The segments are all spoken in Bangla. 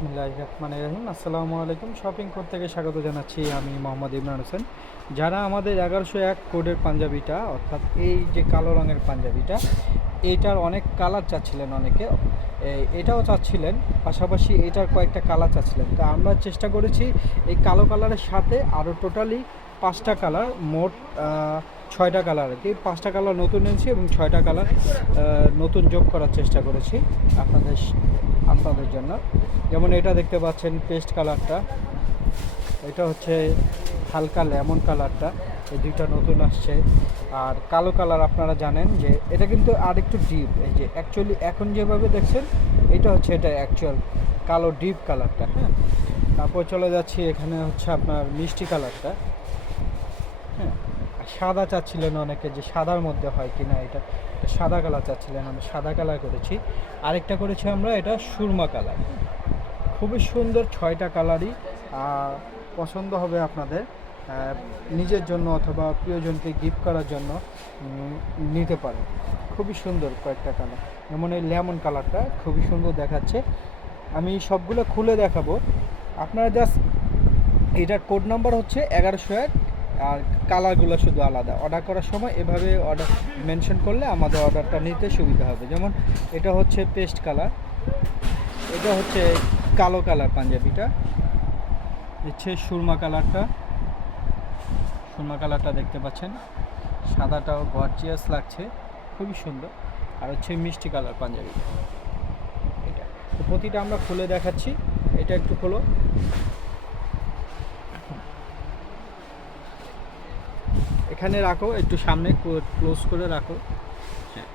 বিসমিল্লাহ রহমান রহিম। আসসালামু আলাইকুম। শপিং কোড থেকে স্বাগত জানাচ্ছি আমি মোহাম্মদ ইমরান হোসেন। যারা আমাদের এগারোশো এক কোডের পাঞ্জাবিটা, অর্থাৎ এই যে কালো রঙের পাঞ্জাবিটা এইটার অনেক কালার চাচ্ছিলেন অনেকে। এটাও চাচ্ছিলেন, পাশাপাশি এটার কয়েকটা কালার চাচ্ছিলেন। তা আমরা চেষ্টা করেছি এই কালো কালারের সাথে আরও টোটালি পাঁচটা কালার, মোট ছয়টা কালার আর কি। পাঁচটা কালার নতুন এনেছি এবং ছয়টা কালার নতুন যোগ করার চেষ্টা করেছি। আপনাদের আপনাদের জন্য। যেমন এটা দেখতে পাচ্ছেন পেস্ট কালারটা। এটা হচ্ছে হালকা লেমন কালারটা। এই দুইটা নতুন আসছে। আর কালো কালার আপনারা জানেন যে এটা কিন্তু আর একটু ডিপ। এই যে অ্যাকচুয়ালি এখন যেভাবে দেখছেন, এটা হচ্ছে এটা অ্যাকচুয়াল কালো ডিপ কালারটা হ্যাঁ? তারপর চলে যাচ্ছি এখানে হচ্ছে আপনার মিষ্টি কালারটা। সাদা চাচ্ছিলেন অনেকে যে সাদার মধ্যে হয় কিনা এটা এটা সাদা কালার চাচ্ছিলেন আমি সাদা কালার করেছি। আরেকটা করেছি আমরা, এটা সুরমা কালার। খুবই সুন্দর ছয়টা কালারই পছন্দ হবে আপনাদের। নিজের জন্য অথবা প্রিয়জনকে গিফট করার জন্য নিতে পারেন। খুবই সুন্দর কয়েকটা কালার। যেমন এই লেমন কালারটা খুবই সুন্দর দেখাচ্ছে। আমি সবগুলো খুলে দেখাবো। আপনারা জাস্ট এটার কোড নাম্বার হচ্ছে এগারোশো এক আর কালারগুলো শুধু আলাদা। অর্ডার করার সময় এভাবে অর্ডার মেনশন করলে আমাদের অর্ডারটা নিতে সুবিধা হবে। যেমন এটা হচ্ছে পেস্ট কালার এটা হচ্ছে কালো কালার পাঞ্জাবিটা। হচ্ছে সুরমা কালারটা সুরমা কালারটা দেখতে পাচ্ছেন। সাদাটাও গর্জিয়াস লাগছে, খুবই সুন্দর। আর হচ্ছে মিষ্টি কালার পাঞ্জাবি এটা। তো প্রতিটা আমরা খুলে দেখাচ্ছি। এটা একটু খোলো। এখানে রাখো, একটু সামনে ক্লোজ করে রাখো। হ্যাঁ।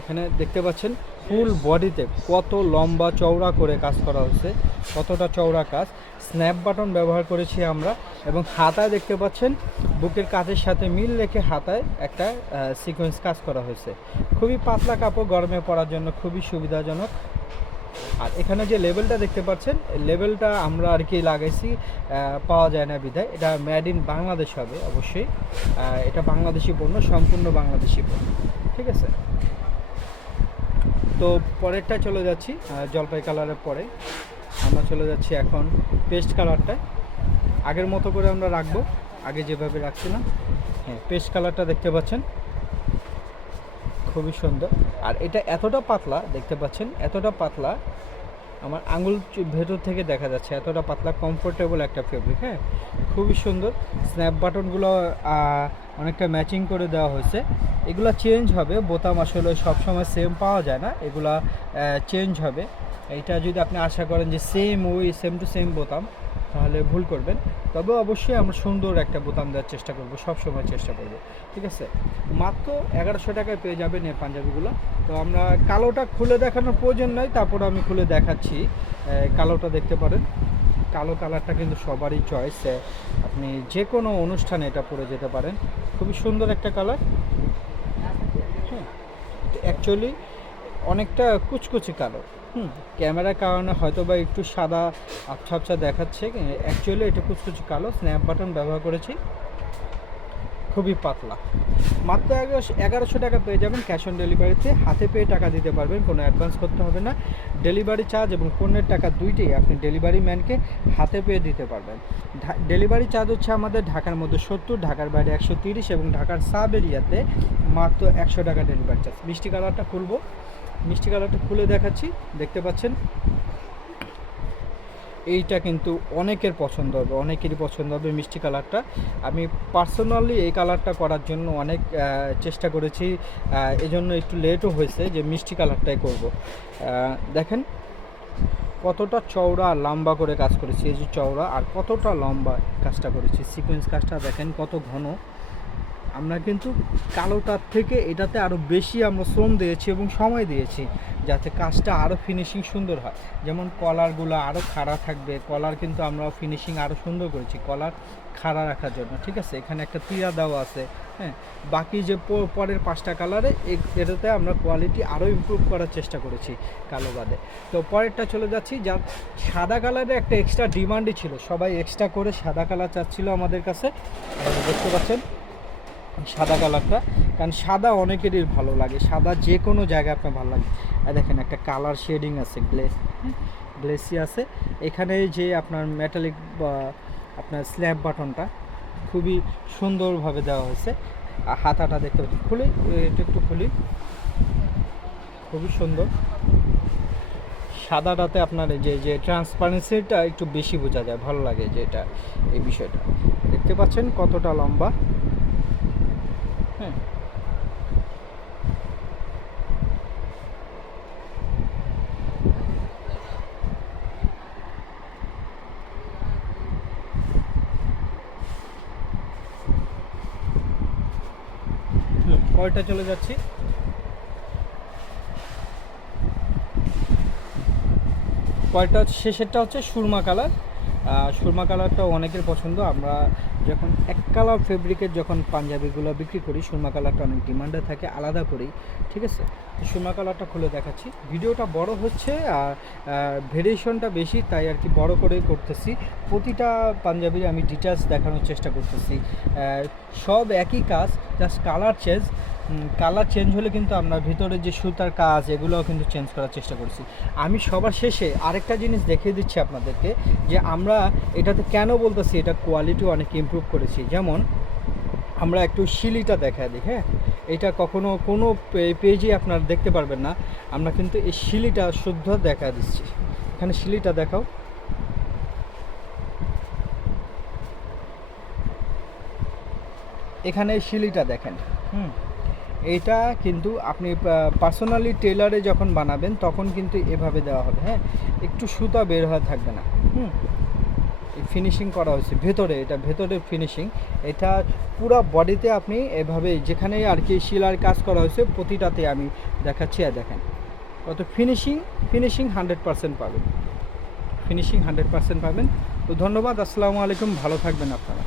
এখানে দেখতে পাচ্ছেন ফুল বডিতে কত লম্বা চওড়া করে কাজ করা হচ্ছে কতটা চওড়া কাজ। স্ন্যাপ বাটন ব্যবহার করেছি আমরা এবং হাতায় দেখতে পাচ্ছেন বুকের কাজের সাথে মিল রেখে হাতায় একটা সিকোয়েন্স কাজ করা হয়েছে। খুবই পাতলা কাপড় গরমে পরার জন্য খুবই সুবিধাজনক। আর এখানে যে লেভেলটা দেখতে পাচ্ছেন, এই লেভেলটা আমরা আর কি লাগাইছি পাওয়া যায় না বিধায়। এটা মেড ইন বাংলাদেশ হবে, অবশ্যই। এটা বাংলাদেশি পণ্য, সম্পূর্ণ বাংলাদেশি পণ্য, ঠিক আছে? তো পরেরটা চলে যাচ্ছি জলপাই কালারের পরে। আমরা চলে যাচ্ছি এখন পেস্ট কালারটায়। আগের মতো করে আমরা রাখব, আগে যেভাবে রাখছিলাম। হ্যাঁ পেস্ট কালারটা দেখতে পাচ্ছেন। খুবই সুন্দর। আর এটা এতটা পাতলা, দেখতে পাচ্ছেন, এতটা পাতলা, আমার আঙুল ভেতর থেকে দেখা যাচ্ছে, এতটা পাতলা কমফোর্টেবল একটা ফেব্রিক হ্যাঁ? খুবই সুন্দর। স্ন্যাপ বাটনগুলো অনেকটা ম্যাচিং করে দেওয়া হয়েছে। এগুলো চেঞ্জ হবে, বোতাম আসলে সবসময় সেম পাওয়া যায় না, এগুলা চেঞ্জ হবে। এটা যদি আপনি আশা করেন যে সেম ওই সেম টু সেম বোতাম তাহলে ভুল করবেন। তবে অবশ্যই আমরা সুন্দর একটা বোতাম দেওয়ার চেষ্টা করব সব সময় চেষ্টা করব। ঠিক আছে? মাত্র এগারোশো টাকায় পেয়ে যাবেন এই পাঞ্জাবিগুলো। তো আমরা কালোটা খুলে দেখানোর প্রয়োজন নয় তারপর আমি খুলে দেখাচ্ছি। কালোটা দেখতে পারেন। কালো কালারটা কিন্তু সবারই চয়েস আপনি যে কোনো অনুষ্ঠানে এটা পরে যেতে পারেন। খুবই সুন্দর একটা কালার। হ্যাঁ। অ্যাকচুয়ালি অনেকটা কুচকুচি কালো। হুম, ক্যামেরার কারণে হয়তো বা একটু সাদা আবছা দেখাচ্ছে। অ্যাকচুয়ালি এটা কুচকুচি কালো স্ন্যাপ বাটন ব্যবহার করেছি। খুবই পাতলা। মাত্র এগারোশো এগারোশো টাকা পেয়ে যাবেন ক্যাশ অন ডেলিভারিতে হাতে পেয়ে টাকা দিতে পারবেন, কোনো অ্যাডভান্স করতে হবে না। ডেলিভারি চার্জ এবং পণ্যের টাকা দুইটাই আপনি ডেলিভারি ম্যানকে হাতে পেয়ে দিতে পারবেন। ডেলিভারি চার্জ হচ্ছে আমাদের ঢাকার মধ্যে সত্তর, ঢাকার বাইরে একশো তিরিশ এবং ঢাকার সাব এরিয়াতে মাত্র একশো টাকা ডেলিভারি চার্জ মিষ্টি কালারটা খুলবো। মিষ্টি কালারটা খুলে দেখাচ্ছি, দেখতে পাচ্ছেন? এইটা কিন্তু অনেকের পছন্দ হবে, অনেকেরই পছন্দ হবে মিষ্টি কালারটা। আমি পার্সোনালি এই কালারটা করার জন্য অনেক চেষ্টা করেছি এজন্য একটু লেটও হয়েছে যে মিষ্টি কালারটাই করব। দেখেন কতটা চওড়া, লম্বা করে কাজ করেছি, এই যে চওড়া, আর কতটা লম্বা কাজটা করেছি সিকোয়েন্স কাজটা দেখেন কত ঘন। আমরা কিন্তু কালোটার থেকে এটাতে আরও বেশি আমরা শ্রম দিয়েছি এবং সময় দিয়েছি যাতে কাজটা আরও ফিনিশিং সুন্দর হয়। যেমন কলারগুলো আরও খাড়া থাকবে কলার কিন্তু আমরা ফিনিশিং আরও সুন্দর করেছি কলার খাড়া রাখার জন্য, ঠিক আছে? এখানে একটা টিয়া দেওয়া আছে হ্যাঁ? বাকি যে পরের পাঁচটা কালারে এটাতে আমরা কোয়ালিটি আরও ইমপ্রুভ করার চেষ্টা করেছি কালো বাদে। তো পরেরটা চলে যাচ্ছি যার সাদা কালারে একটা এক্সট্রা ডিমান্ডই ছিল, সবাই এক্সট্রা করে সাদা কালার চাচ্ছিল আমাদের কাছে। দেখতে পাচ্ছেন? সাদা কালারটা, কারণ সাদা অনেকেরই ভালো লাগে। সাদা যে কোনো জায়গায় আপনার ভালো লাগে। আর দেখেন, একটা কালার শেডিং আছে গ্লে গ্লেসি আছে। এখানে যে আপনার মেটালিক বা আপনার স্ল্যাব বাটনটা খুবই সুন্দরভাবে দেওয়া হয়েছে। আর হাতাটা দেখতে পাচ্ছি খুলি এটা একটু খুলি। খুবই সুন্দর। সাদাটাতে আপনার যে যে ট্রান্সপারেন্সিটা একটু বেশি বোঝা যায়, ভালো লাগে যে এটা, এই বিষয়টা। দেখতে পাচ্ছেন কতটা লম্বা। হ্যাঁ। কয়টা চলে যাচ্ছি? কয়টা শেষেরটা হচ্ছে সুরমা কালার। সুরমা কালারটা অনেকের পছন্দ। আমরা যখন এক কালার ফেব্রিকের যখন পাঞ্জাবিগুলো বিক্রি করি, সুরমা কালারটা অনেক ডিমান্ডে থাকে, আলাদা করেই ঠিক আছে? সুরমা কালারটা খুলে দেখাচ্ছি। ভিডিওটা বড় হচ্ছে আর ভেরিয়েশনটা বেশি, তাই আর কি বড় করে করতেছি। প্রতিটা পাঞ্জাবির আমি ডিটেলস দেখানোর চেষ্টা করতেছি। সব একই কাজ just colour change colour change হলে কিন্তু আমরা ভিতরে যে সুতার কাজ এগুলোও কিন্তু চেঞ্জ করার চেষ্টা করছি। আমি সবার শেষে আরেকটা জিনিস দেখিয়ে দিচ্ছি আপনাদেরকে, যে আমরা এটাতে কেন বলতেছি, এটা কোয়ালিটি অনেক ইমপ্রুভ করেছি। যেমন, আমরা একটু শিলিটা দেখা দিই হ্যাঁ? এটা কখনো কোনো পেজে আপনার দেখতে পারবেন না। আমরা কিন্তু এই শিলিটা শুদ্ধ দেখা দিচ্ছি। এখানে শিলিটা দেখাও। এখানে শিলিটা দেখেন, হুম? এইটা কিন্তু আপনি পার্সোনালি টেলারে যখন বানাবেন, তখন কিন্তু এভাবে দেওয়া হবে হ্যাঁ? একটু সুতা বের হয়ে থাকবে না, হুম? ফিনিশিং করা হয়েছে, ভেতরে, এটা ভেতরের ফিনিশিং এটা পুরো বডিতে আপনি এভাবে যেখানে আর কি শিলার কাজ করা হয়েছে, প্রতিটাতে আমি দেখাচ্ছি, আর দেখেন। কত ফিনিশিং ফিনিশিং হান্ড্রেড পারসেন্ট পাবেন। ফিনিশিং হান্ড্রেড পারসেন্ট পাবেন। তো ধন্যবাদ, আসসালামু আলাইকুম, ভালো থাকবেন আপনারা।